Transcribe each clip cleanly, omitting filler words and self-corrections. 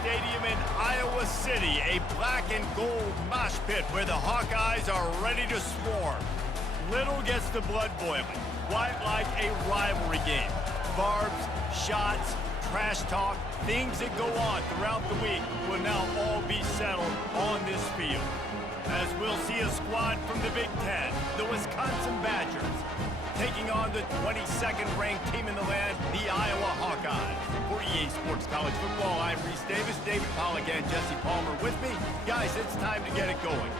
Stadium in Iowa City, a black and gold mosh pit where the Hawkeyes are ready to swarm. Little gets the blood boiling, quite like a rivalry game. Barbs, shots, trash talk, things that go on throughout the week will now all be settled on this field. As we'll see a squad from the Big Ten, the Wisconsin Badgers, taking on the 22nd ranked team in the land, the Iowa Hawkeyes. For EA Sports College Football, I'm Reese Davis, David Pollack, and Jesse Palmer with me. Guys, it's time to get it going.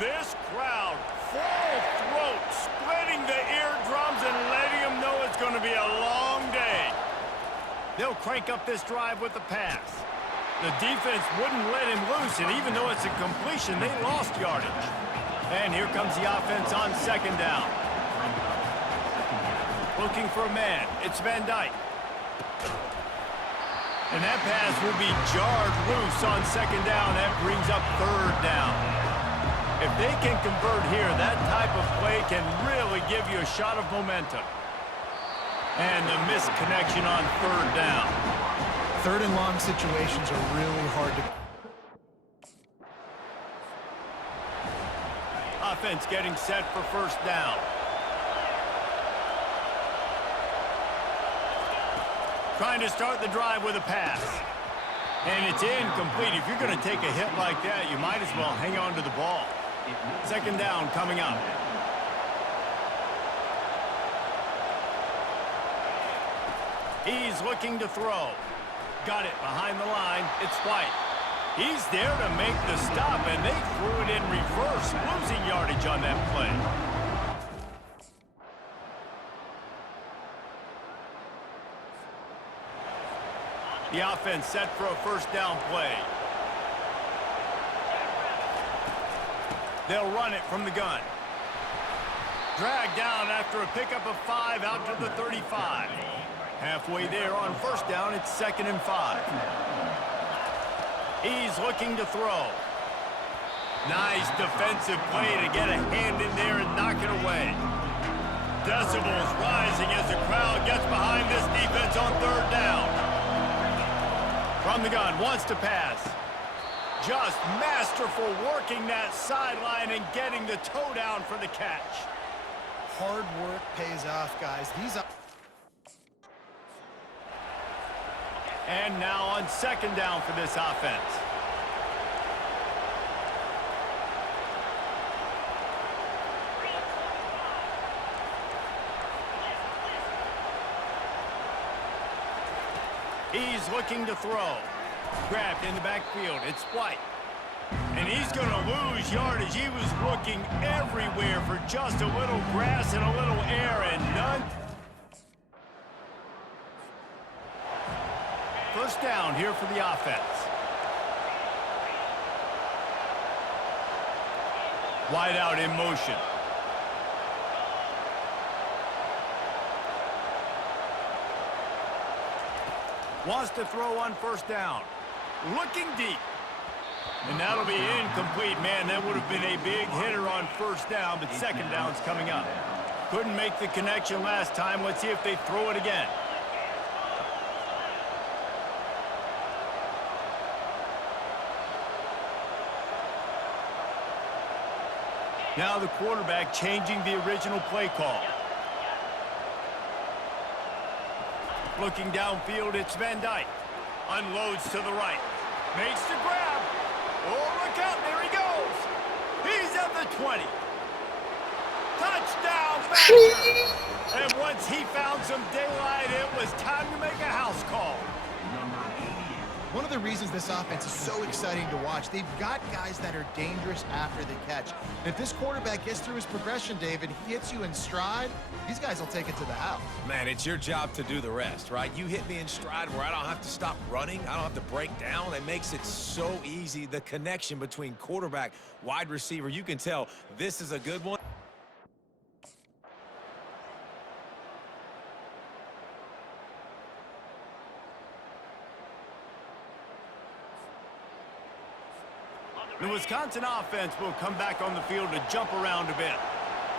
This crowd, full throat, splitting the eardrums and letting them know it's going to be a long day. They'll crank up this drive with the pass. The defense wouldn't let him loose, and even though it's a completion, they lost yardage. And here comes the offense on second down. Looking for a man. It's Van Dyke. And that pass will be jarred loose on second down. That brings up third down. If they can convert here, that type of play can really give you a shot of momentum. And the missed connection on third down. Third and long situations are really hard to... Offense getting set for first down. Trying to start the drive with a pass. And it's incomplete. If you're going to take a hit like that, you might as well hang on to the ball. Second down coming up. He's looking to throw. Got it behind the line. It's White. He's there to make the stop, and they threw it in reverse, losing yardage on that play. The offense set for a first down play. They'll run it from the gun. Dragged down after a pickup of 5 out to the 35. Halfway there on first down, it's 2nd and 5. He's looking to throw. Nice defensive play to get a hand in there and knock it away. Decibels rising as the crowd gets behind this defense on third down. From the gun, wants to pass. Just masterful working that sideline and getting the toe down for the catch. Hard work pays off, guys. And now on second down for this offense. He's looking to throw. Grabbed in the backfield. It's White. And he's going to lose yardage. He was looking everywhere for just a little grass and a little air and none. First down here for the offense. Wide out in motion. Wants to throw on first down. Looking deep. And that'll be incomplete, man. That would have been a big hitter on first down, but second down's coming up. Couldn't make the connection last time. Let's see if they throw it again. Now the quarterback changing the original play call. Looking downfield, it's Van Dyke. Unloads to the right. Makes the grab. Oh, look out, there he goes. He's at the 20. Touchdown, Badger. And once he found some daylight, it was time to make a house call. One of the reasons this offense is so exciting to watch, they've got guys that are dangerous after the catch. And if this quarterback gets through his progression, David, he hits you in stride, these guys will take it to the house. Man, it's your job to do the rest, right? You hit me in stride where I don't have to stop running. I don't have to break down. That makes it so easy. The connection between quarterback, wide receiver, you can tell this is a good one. The Wisconsin offense will come back on the field to jump around a bit.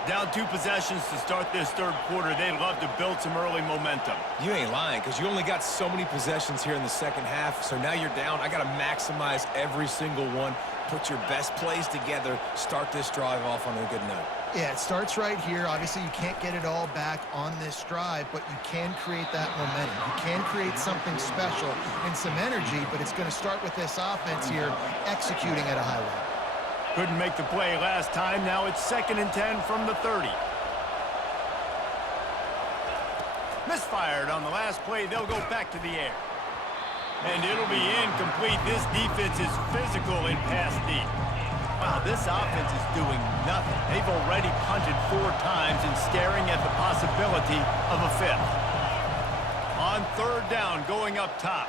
Down 2 possessions to start this third quarter. They'd love to build some early momentum. You ain't lying, because you only got so many possessions here in the second half, so now you're down. I got to maximize every single one, put your best plays together, start this drive off on a good note. Yeah, it starts right here. Obviously, you can't get it all back on this drive, but you can create that momentum. You can create something special and some energy, but it's going to start with this offense here executing at a high level. Couldn't make the play last time. Now it's 2nd and 10 from the 30. Misfired on the last play. They'll go back to the air. And it'll be incomplete. This defense is physical in pass deep. Wow, this offense is doing nothing. They've already punted 4 times and staring at the possibility of a 5th. On 3rd down, going up top.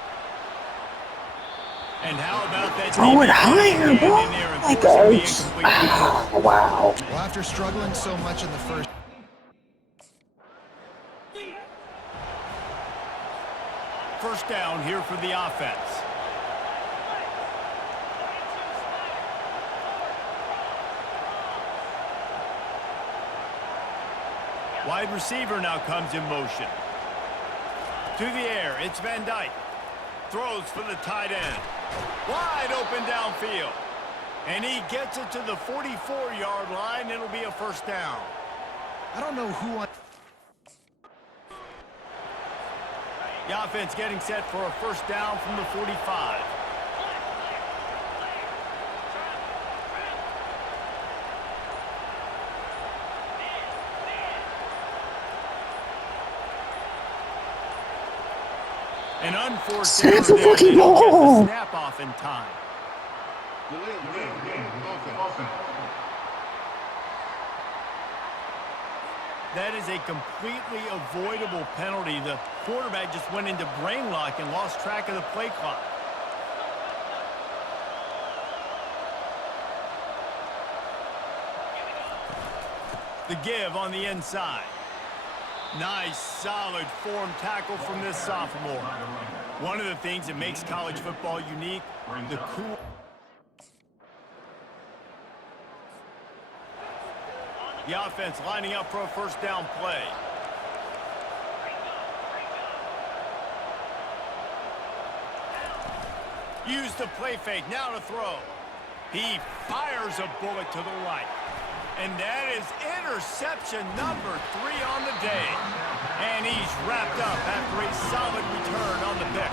And how about that? Throw it higher, bro. My gosh. Wow. Well, after struggling so much in the first. First down here for the offense. Wide receiver now comes in motion. To the air, it's Van Dyke. Throws for the tight end. Wide open downfield. And he gets it to the 44-yard line. It'll be a first down. I don't know who on. The offense getting set for a first down from the 45. An unforced Snap error the there. fucking They don't get the ball. snap off in time. That is a completely avoidable penalty. The quarterback just went into brain lock and lost track of the play clock. The give on the inside. Nice, solid form tackle from this sophomore. One of the things that makes college football unique, the cool. The offense lining up for a first down play. Use the play fake, now to throw. He fires a bullet to the right. And that is interception number 3 on the day. And he's wrapped up after a solid return on the pick.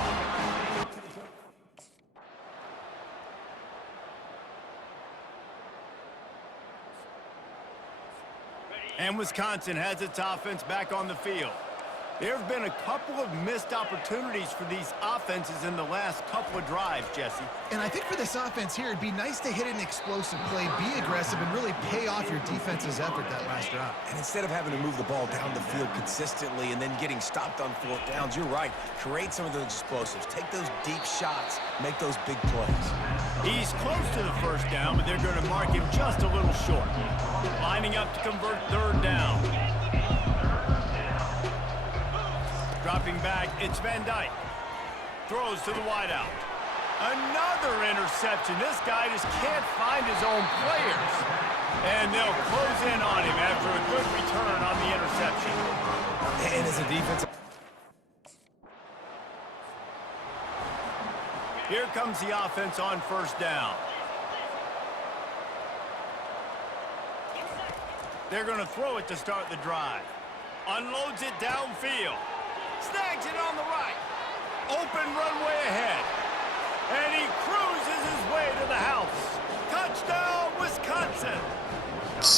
And Wisconsin has its offense back on the field. There have been a couple of missed opportunities for these offenses in the last couple of drives, Jesse. And I think for this offense here, it'd be nice to hit an explosive play, be aggressive, and really pay off your defense's effort that last drive. And instead of having to move the ball down the field consistently and then getting stopped on 4th downs, you're right. Create some of those explosives. Take those deep shots. Make those big plays. He's close to the first down, but they're going to mark him just a little short. Lining up to convert 3rd down. Dropping back, it's Van Dyke. Throws to the wideout. Another interception. This guy just can't find his own players. And they'll close in on him after a good return on the interception. And as a defense. Here comes the offense on first down. They're going to throw it to start the drive. Unloads it downfield. Snags it on the right. Open runway ahead. And he cruises his way to the house. Touchdown, Wisconsin.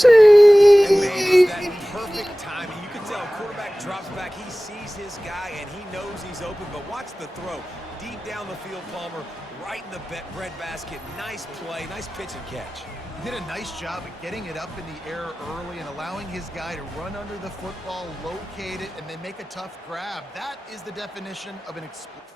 And man, that perfect timing. You can tell quarterback drops back. He sees his guy, and he knows he's open. But watch the throw. Deep down the field, Palmer, right in the bread basket. Nice play, nice pitch and catch. He did a nice job of getting it up in the air early and allowing his guy to run under the football, locate it, and then make a tough grab. That is the definition of an explosive.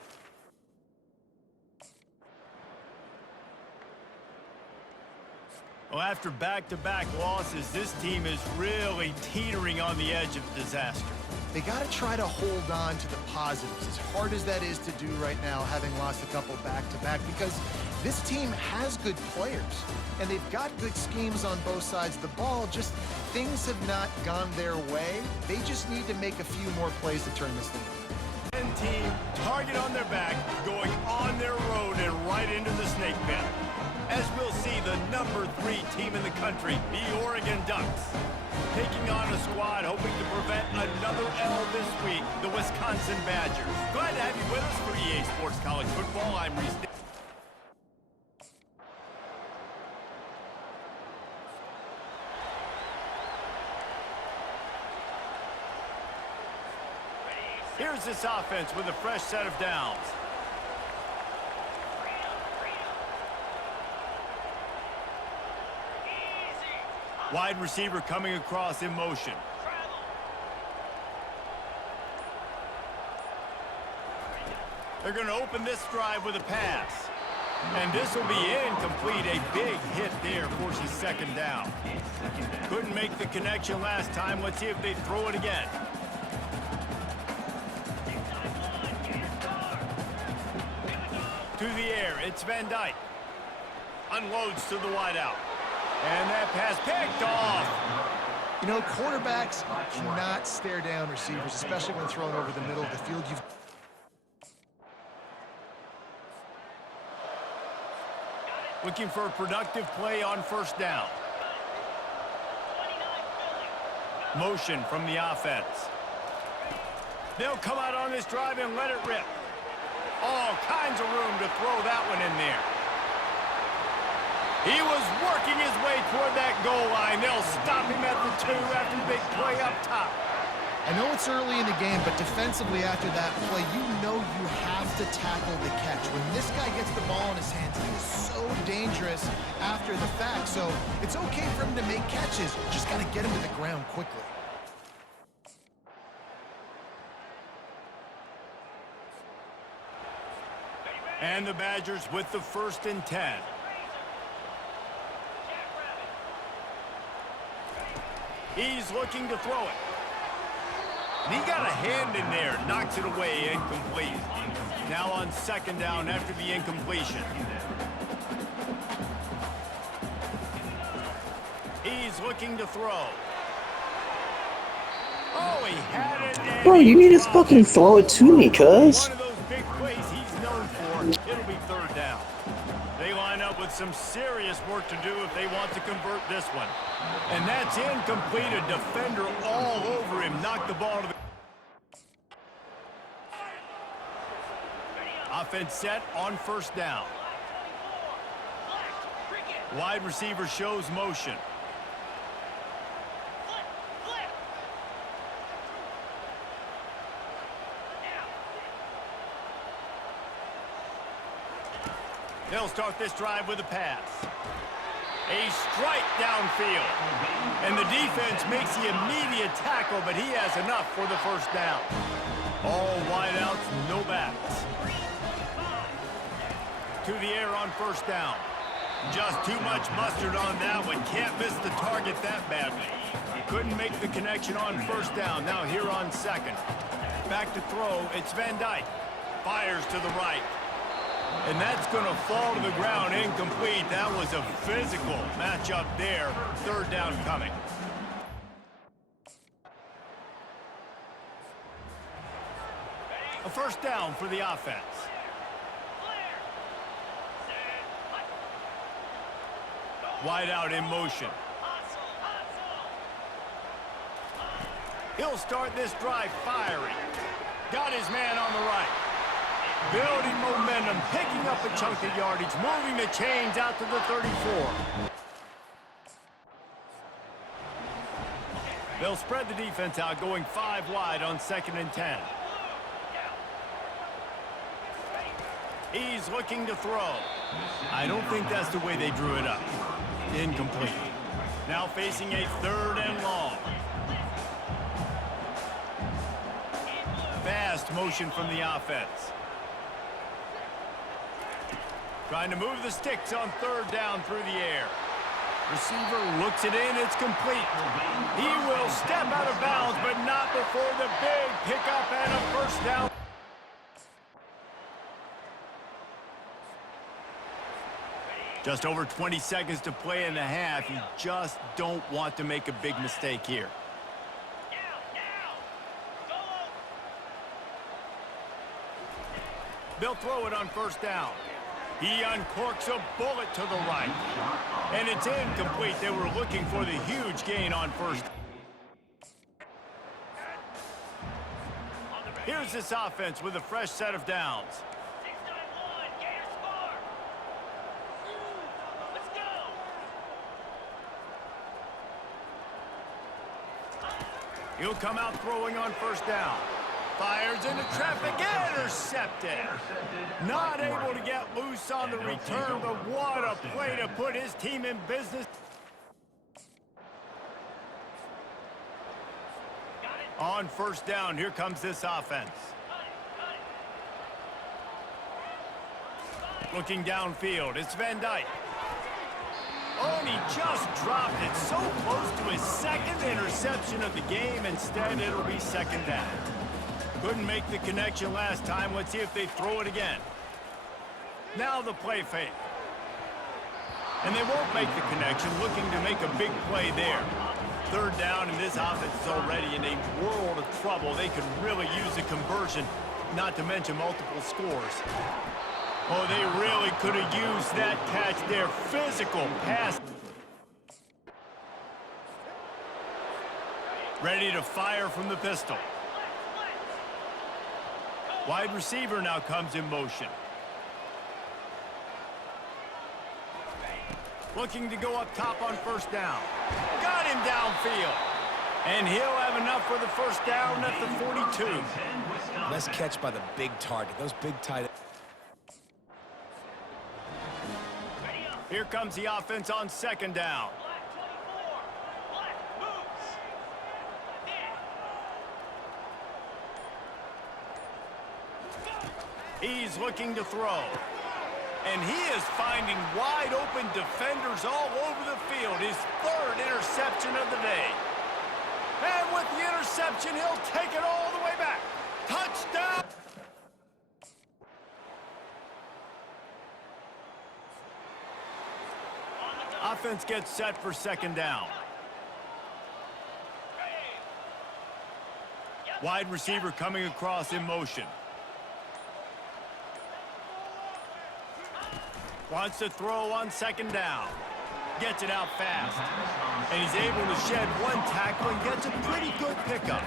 Well, after back-to-back losses, this team is really teetering on the edge of disaster. They got to try to hold on to the positives, as hard as that is to do right now, having lost a couple back-to-back, because This team has good players, and they've got good schemes on both sides of the ball, just things have not gone their way. They just need to make a few more plays to turn this thing. Team, target on their back, going on their road and right into the snake pit. As we'll see, the number 3 team in the country, the Oregon Ducks, taking on a squad hoping to prevent another L this week, the Wisconsin Badgers. Glad to have you with us for EA Sports College Football. I'm Reese. Here's this offense with a fresh set of downs. Wide receiver coming across in motion. They're going to open this drive with a pass. And this will be incomplete. A big hit there forces second down. Couldn't make the connection last time. Let's see if they throw it again. To the air, it's Van Dyke. Unloads to the wideout. And that pass picked off. You know, quarterbacks cannot stare down receivers, especially when thrown over the middle of the field. Looking for a productive play on first down. Motion from the offense. They'll come out on this drive and let it rip. All kinds of room to throw that one in there. He was working his way toward that goal line. They'll stop him at the 2 after the big play up top. I know it's early in the game, but defensively after that play, you know you have to tackle the catch. When this guy gets the ball in his hands, he is so dangerous after the fact. So it's okay for him to make catches. You just got to get him to the ground quickly. And the Badgers with the 1st and 10. He's looking to throw it. And he got a hand in there, knocks it away, incomplete. Now on second down after the incompletion. He's looking to throw. Oh, he had it. And Bro, you need to fucking throw it to me, cuz. one of those big plays he's known for. It'll be 3rd down. They line up with some serious work to do if they want to convert this one. And that's incomplete. A defender all over him. Knocked the ball to the... Offense set on first down. Wide receiver shows motion. They'll start this drive with a pass. A strike downfield. And the defense makes the immediate tackle, but he has enough for the 1st down. All wideouts, no backs. To the air on 1st down. Just too much mustard on that one. Can't miss the target that badly. Couldn't make the connection on 1st down. Now here on 2nd. Back to throw. It's Van Dyke. Fires to the right. And that's going to fall to the ground incomplete. That was a physical matchup there. 3rd down coming. A 1st down for the offense. Wide out in motion. He'll start this drive firing. Got his man on the right. Building momentum, picking up a chunk of yardage, moving the chains out to the 34. They'll spread the defense out, going 5 wide on 2nd and 10. He's looking to throw. I don't think that's the way they drew it up. Incomplete. Now facing a 3rd and long. Fast motion from the offense. Trying to move the sticks on 3rd down through the air. Receiver looks it in, it's complete. He will step out of bounds, but not before the big pickup and a 1st down. Just over 20 seconds to play in the half. You just don't want to make a big mistake here. They'll throw it on first down. He uncorks a bullet to the right. And it's incomplete. They were looking for the huge gain on first. Here's this offense with a fresh set of downs. He'll come out throwing on first down. Fires into traffic, intercepted. Not able to get loose on the return, but what a play to put his team in business. On first down, here comes this offense. Looking downfield, it's Van Dyke. Oh, and he just dropped it so close to his second interception of the game. Instead, it'll be second down. Couldn't make the connection last time. Let's see if they throw it again. Now the play fake. And they won't make the connection, looking to make a big play there. Third down, and this offense is already in a world of trouble. They could really use a conversion, not to mention multiple scores. Oh, they really could have used that catch there. Physical pass. Ready to fire from the pistol. Wide receiver now comes in motion. Looking to go up top on first down. Got him downfield. And he'll have enough for the first down at the 42. Nice catch by the big target. Those big tight ends. Here comes the offense on second down. He's looking to throw. And he is finding wide open defenders all over the field. His third interception of the day. And with the interception, he'll take it all the way back. Touchdown! Offense gets set for second down. Wide receiver coming across in motion. Wants to throw on second down. Gets it out fast. And he's able to shed one tackle and gets a pretty good pickup.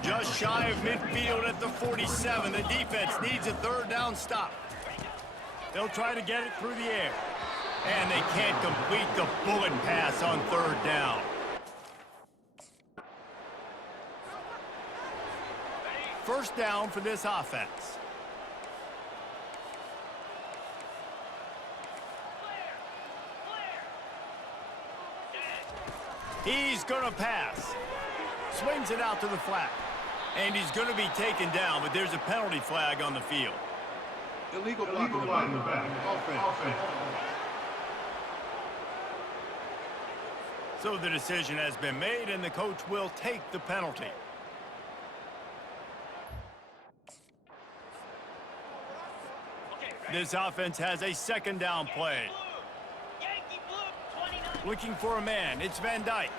Just shy of midfield at the 47. The defense needs a third down stop. They'll try to get it through the air. And they can't complete the bullet pass on third down. First down for this offense. He's going to pass. Swings it out to the flat. And he's going to be taken down, but there's a penalty flag on the field. Illegal block in the back. Offense. So the decision has been made, and the coach will take the penalty. This offense has a second down play. Looking for a man. It's Van Dyke.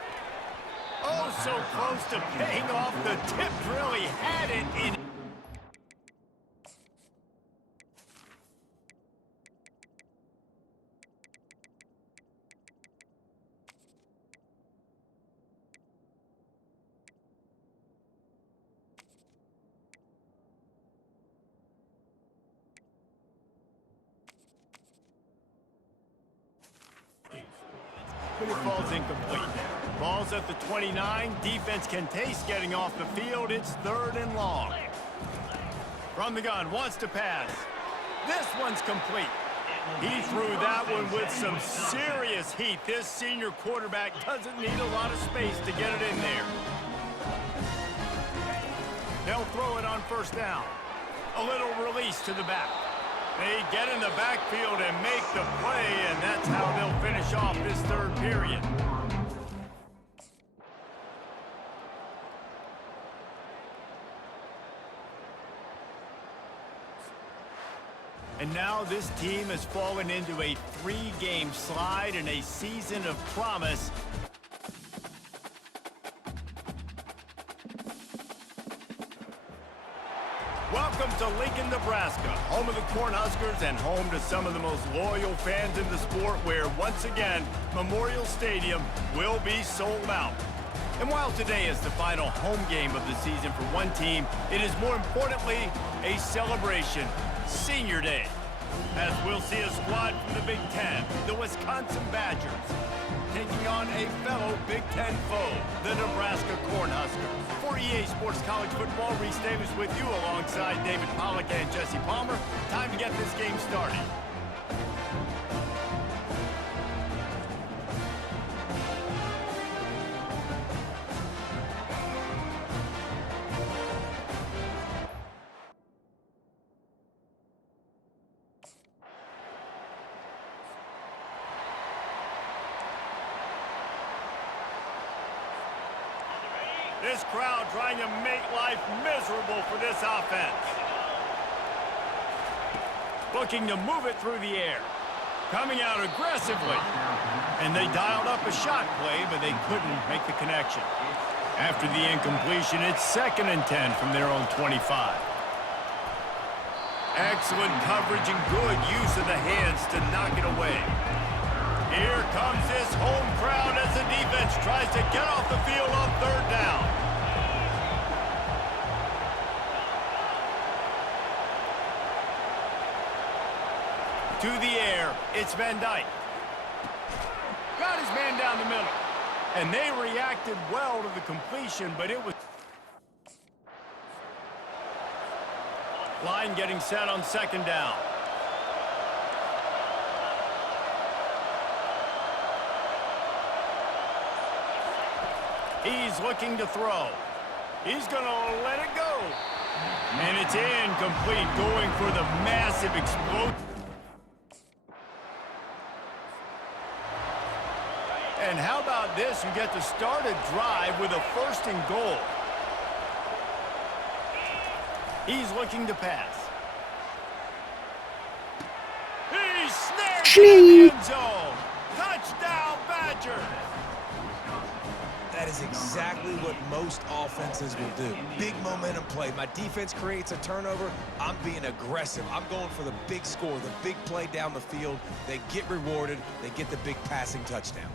Oh, so close to paying off. The tip really had it in. But it falls incomplete. Ball's at the 29. Defense can taste getting off the field. It's third and long. From the gun, wants to pass. This one's complete. He threw that one with some serious heat. This senior quarterback doesn't need a lot of space to get it in there. They'll throw it on first down. A little release to the back. They get in the backfield and make the play, and that's how they'll finish off this third period. And now this team has fallen into a 3-game slide in a season of promise. Welcome to Lincoln, Nebraska, home of the Cornhuskers and home to some of the most loyal fans in the sport, where once again, Memorial Stadium will be sold out. And while today is the final home game of the season for one team, it is more importantly a celebration, Senior Day, as we'll see a squad from the Big Ten, the Wisconsin Badgers, taking on a fellow Big Ten foe, the Nebraska Cornhuskers. For EA Sports College Football, Reese Davis with you alongside David Pollack and Jesse Palmer. Time to get this game started. This crowd trying to make life miserable for this offense. Looking to move it through the air. Coming out aggressively. And they dialed up a shot play, but they couldn't make the connection. After the incompletion, it's 2nd and 10 from their own 25. Excellent coverage and good use of the hands to knock it away. Here comes this home crowd as the defense tries to get off the field on 3rd down. To the air, it's Van Dyke. Got his man down the middle. And they reacted well to the completion, but it was... Line getting set on 2nd down. He's looking to throw. He's going to let it go. And it's incomplete, going for the massive explosion. And how about this? You get to start a drive with a 1st and goal. He's looking to pass. He's snared in the end zone. Touchdown, Badgers. That is exactly what most offenses will do. Big momentum play. My defense creates a turnover. I'm being aggressive. I'm going for the big score, the big play down the field. They get rewarded. They get the big passing touchdown.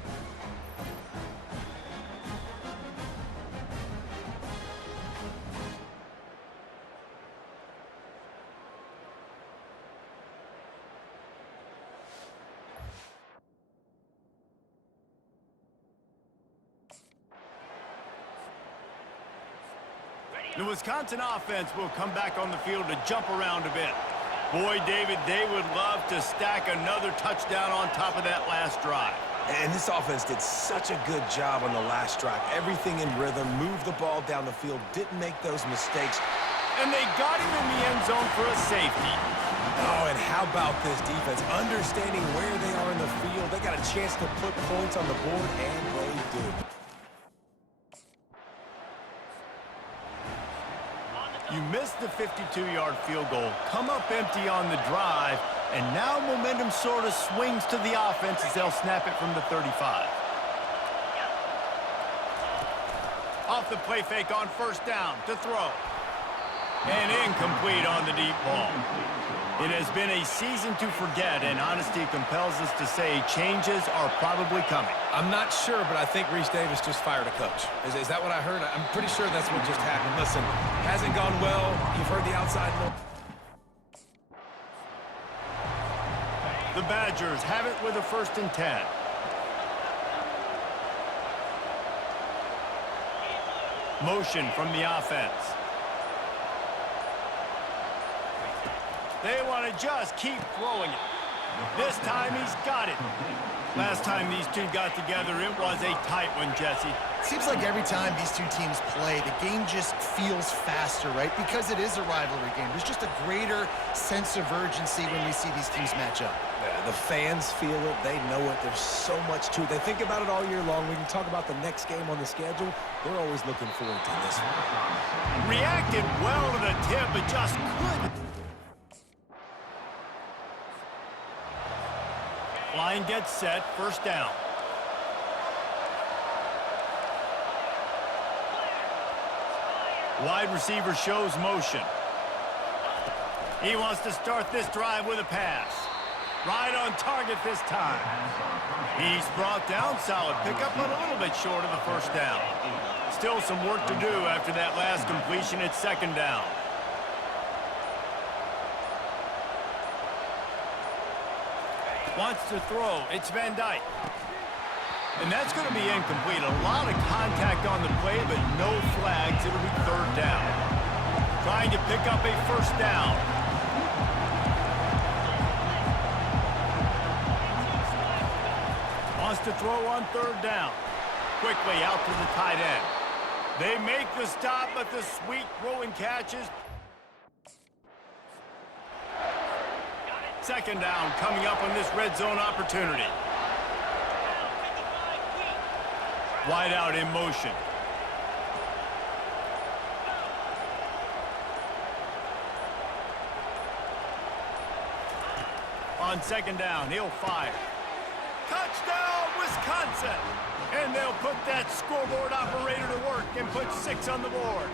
The Wisconsin offense will come back on the field to jump around a bit. Boy, David, they would love to stack another touchdown on top of that last drive. And this offense did such a good job on the last drive. Everything in rhythm, moved the ball down the field, didn't make those mistakes. And they got him in the end zone for a safety. Oh, and how about this defense? Understanding where they are in the field. They got a chance to put points on the board, and they do. You missed the 52-yard field goal, come up empty on the drive, and now momentum sort of swings to the offense as they'll snap it from the 35. Off the play fake on 1st down to throw. And incomplete on the deep ball. It has been a season to forget, and honesty compels us to say changes are probably coming. I'm not sure, but I think Reese Davis just fired a coach. Is that what I heard? I'm pretty sure that's what just happened. Listen, hasn't gone well. You've heard the outside noise. The Badgers have it with a 1st and 10. Motion from the offense. They want to just keep throwing it. This time he's got it. Last time these two got together, it was a tight one, Jesse. Seems like every time these two teams play, the game just feels faster, right? Because it is a rivalry game. There's just a greater sense of urgency when we see these teams match up. Yeah, the fans feel it. They know it. There's so much to it. They think about it all year long. We can talk about the next game on the schedule. They're always looking forward to this one. Reacted well to the tip, but just couldn't. Line gets set, first down. Wide receiver shows motion. He wants to start this drive with a pass. Right on target this time. He's brought down, solid pickup, but a little bit short of the first down. Still some work to do after that last completion at second down. Wants to throw. It's Van Dyke. And that's going to be incomplete. A lot of contact on the play, but no flags. It'll be third down. Trying to pick up a first down. Wants to throw on third down. Quickly out to the tight end. They make the stop, but the sweet throwing catches. Second down coming up on this red zone opportunity. Wide out in motion. On second down, he'll fire. Touchdown, Wisconsin! And they'll put that scoreboard operator to work and put 6 on the board.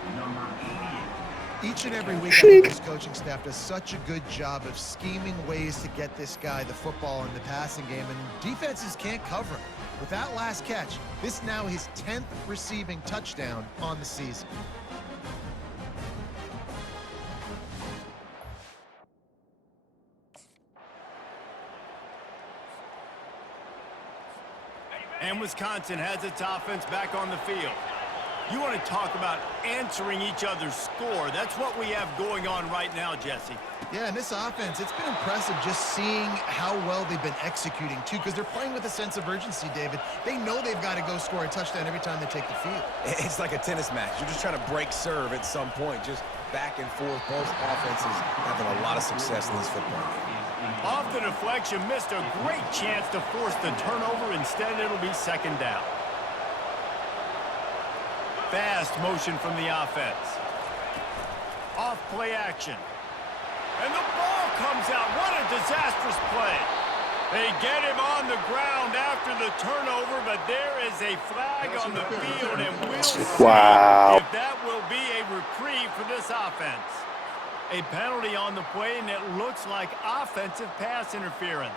Each and every week, I think this coaching staff does such a good job of scheming ways to get this guy the football in the passing game, and defenses can't cover him. With that last catch, this now his 10th receiving touchdown on the season. And Wisconsin has its offense back on the field. You want to talk about answering each other's score. That's what we have going on right now, Jesse. Yeah, and this offense, it's been impressive just seeing how well they've been executing, too, because they're playing with a sense of urgency, David. They know they've got to go score a touchdown every time they take the field. It's like a tennis match. You're just trying to break serve at some point, just back and forth. Both offenses having a lot of success in this football game. Off the deflection, missed a great chance to force the turnover. Instead, it'll be second down. Fast motion from the offense. Off play action. And the ball comes out. What a disastrous play. They get him on the ground after the turnover, but there is a flag on the field, and we'll see if that will be a reprieve for this offense. A penalty on the play, and it looks like offensive pass interference.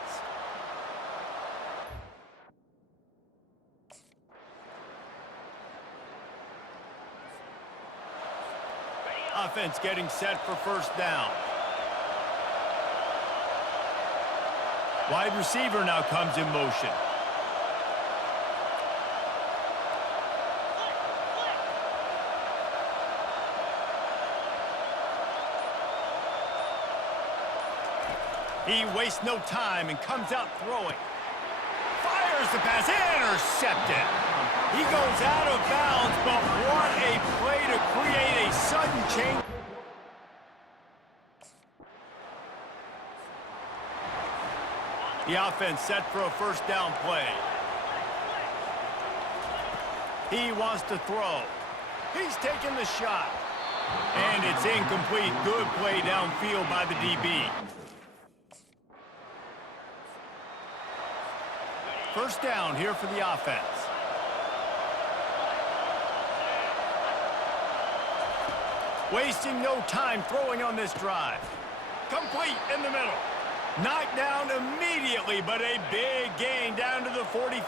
Offense getting set for first down. Wide receiver now comes in motion. He wastes no time and comes out throwing. Fires the pass, intercepted. He goes out of bounds, but what a play to create a sudden change. The offense set for a first down play. He wants to throw. He's taking the shot. And it's incomplete. Good play downfield by the DB. First down here for the offense. Wasting no time throwing on this drive. Complete in the middle. Knocked down immediately, but a big gain down to the 45.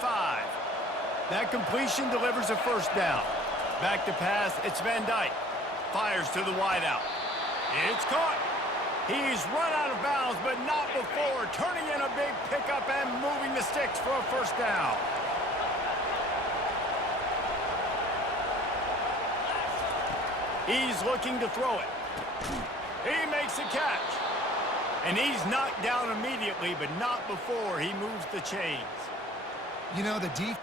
That completion delivers a first down. Back to pass, it's Van Dyke. Fires to the wideout. It's caught. He's run out of bounds, but not before. Turning in a big pickup and moving the sticks for a first down. He's looking to throw it. He makes a catch. And he's knocked down immediately, but not before he moves the chains. You know, the deep.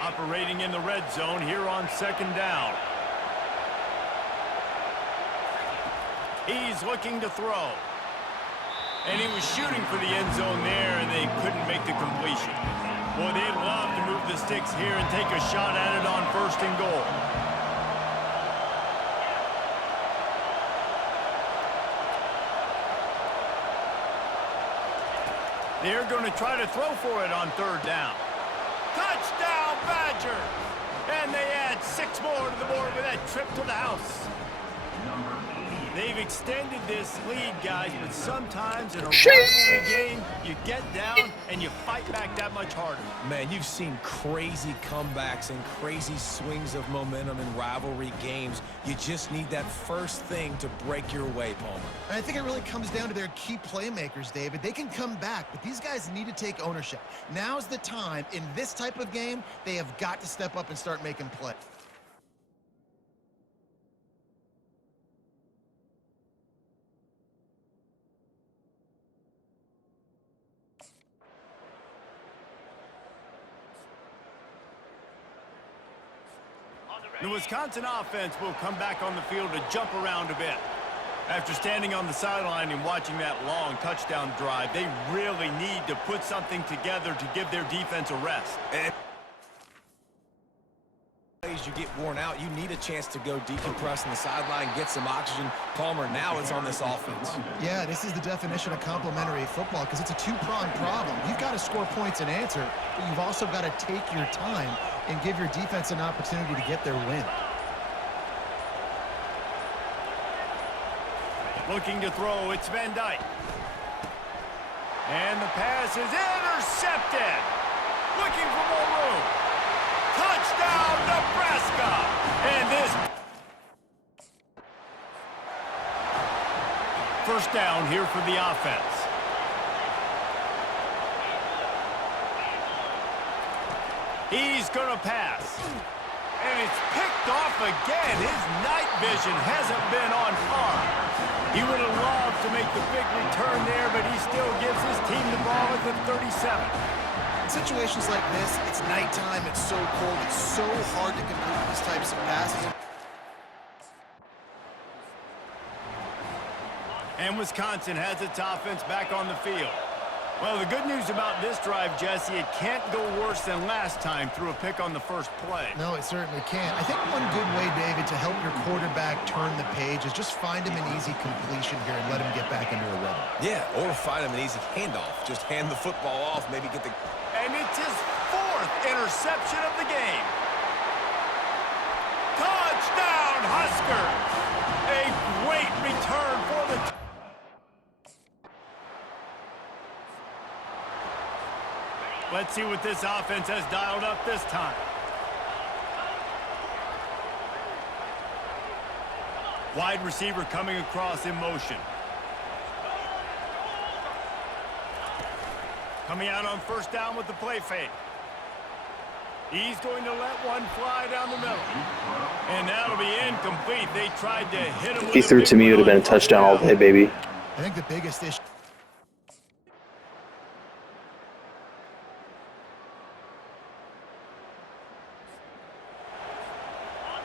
Operating in the red zone here on second down. He's looking to throw. And he was shooting for the end zone there, and they couldn't make the completion. Boy, they'd love to move the sticks here and take a shot at it on first and goal. They're going to try to throw for it on third down. Touchdown, Badgers! And they add 6 more to the board with that trip to the house. They've extended this lead, guys, but sometimes in a rivalry game, you get down and you fight back that much harder. Man, you've seen crazy comebacks and crazy swings of momentum in rivalry games. You just need that first thing to break your way, Palmer. And I think it really comes down to their key playmakers, David. They can come back, but these guys need to take ownership. Now's the time. In this type of game, they have got to step up and start making plays. The Wisconsin offense will come back on the field to jump around a bit. After standing on the sideline and watching that long touchdown drive, they really need to put something together to give their defense a rest. And as you get worn out, you need a chance to go decompress on the sideline, get some oxygen. Palmer, now it's on this offense. Yeah, this is the definition of complementary football because it's a two-pronged problem. You've got to score points and answer, but you've also got to take your time and give your defense an opportunity to get their win. Looking to throw, it's Van Dyke. And the pass is intercepted. Looking for more room. Touchdown, Nebraska! And this first down here for the offense. He's going to pass. And it's picked off again. His night vision hasn't been on par. He would have loved to make the big return there, but he still gives his team the ball at the 37. In situations like this, it's nighttime, it's so cold, it's so hard to complete these types of passes. And Wisconsin has its offense back on the field. Well, the good news about this drive, Jesse, it can't go worse than last time through a pick on the first play. No, it certainly can't. I think one good way, David, to help your quarterback turn the page is just find him an easy completion here and let him get back into a rhythm. Yeah, or find him an easy handoff. Just hand the football off, maybe get the... And it's his 4th interception of the game. Touchdown, Huskers! A great return for the... Let's see what this offense has dialed up this time. Wide receiver coming across in motion. Coming out on first down with the play fake. He's going to let one fly down the middle. And that'll be incomplete. They tried to hit him. If he threw it to me, it would have been a touchdown all day, baby. I think the biggest issue...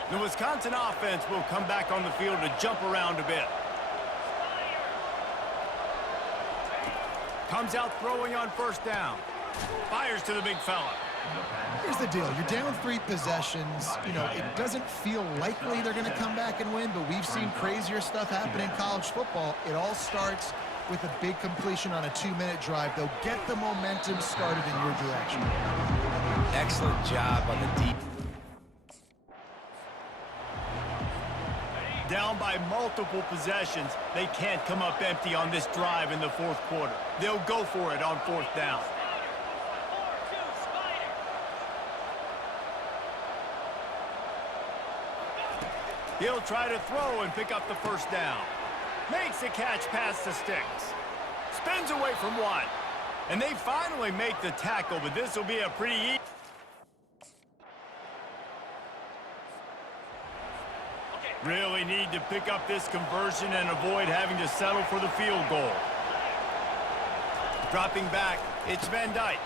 The Wisconsin offense will come back on the field to jump around a bit. Comes out throwing on first down. Fires to the big fella. Here's the deal. You're down 3 possessions. You know, it doesn't feel likely they're going to come back and win, but we've seen crazier stuff happen in college football. It all starts with a big completion on a 2-minute drive. They'll get the momentum started in your direction. Excellent job on the deep. Down by multiple possessions, they can't come up empty on this drive in the 4th quarter. They'll go for it on 4th down. He'll try to throw and pick up the first down. Makes a catch past the sticks. Spins away from one. And they finally make the tackle, but this will be a pretty easy. Really need to pick up this conversion and avoid having to settle for the field goal. Dropping back, it's Van Dyke.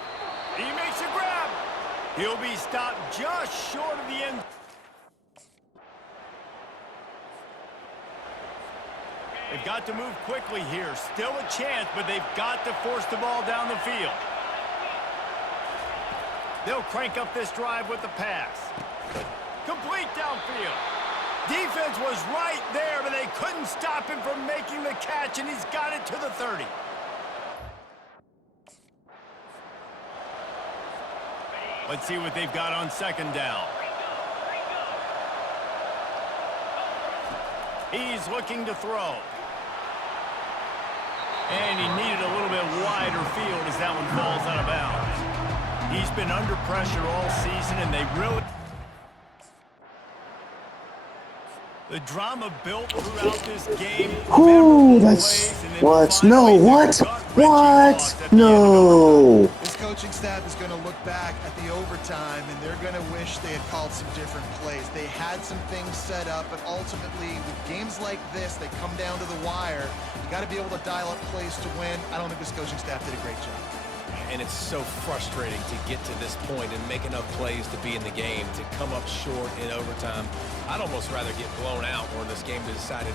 He makes a grab. He'll be stopped just short of the end. They've got to move quickly here. Still a chance, but they've got to force the ball down the field. They'll crank up this drive with the pass. Complete downfield. Defense was right there, but they couldn't stop him from making the catch, and he's got it to the 30. Let's see what they've got on second down. He's looking to throw. And he needed a little bit wider field as that one falls out of bounds. He's been under pressure all season, and they really... The drama built throughout this game. Ooh, that's what? No, what? What? No. This coaching staff is going to look back at the overtime, and they're going to wish they had called some different plays. They had some things set up, but ultimately, with games like this, they come down to the wire. You got to be able to dial up plays to win. I don't think this coaching staff did a great job. And it's so frustrating to get to this point and make enough plays to be in the game, to come up short in overtime. I'd almost rather get blown out or this game decided